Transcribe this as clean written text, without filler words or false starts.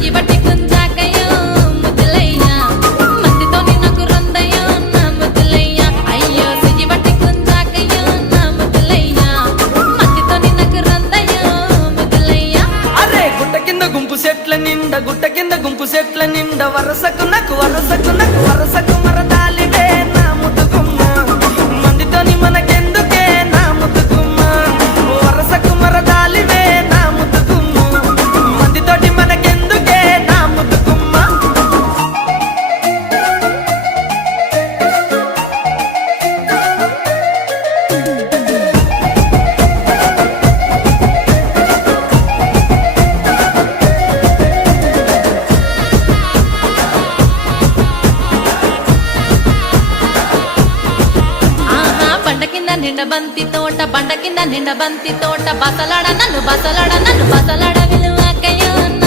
చెయ్యి బట్టి గుంజాకయ్యో ముద్దులయ్యా మందితోని నాకు రందయ్యో నా ముద్దులయ్యా అయ్యో చెయ్యి బట్టి గుంజాకయ్యో నా ముద్దులయ్యా మందితోని నాకు రందయ్యో ముద్దులయ్యా అరే గుట్ట కింద గుంపు సెట్ల నిండా గుట్ట కింద గుంపు సెట్ల నిండా వరసకు వరసకు మరదాలివే నా ముద్దుగుమ్మ మందితోని మనకెందుకే నా ముద్దుగుమ్మ వరసకు మరదాలివే నా ముద్దుగుమ్మ మందితోటి మనకెందుకే నా ముద్దుగుమ్మ బండ కింద నిండ బంతి తోట బసలాడ నన్ను బసలాడ విలు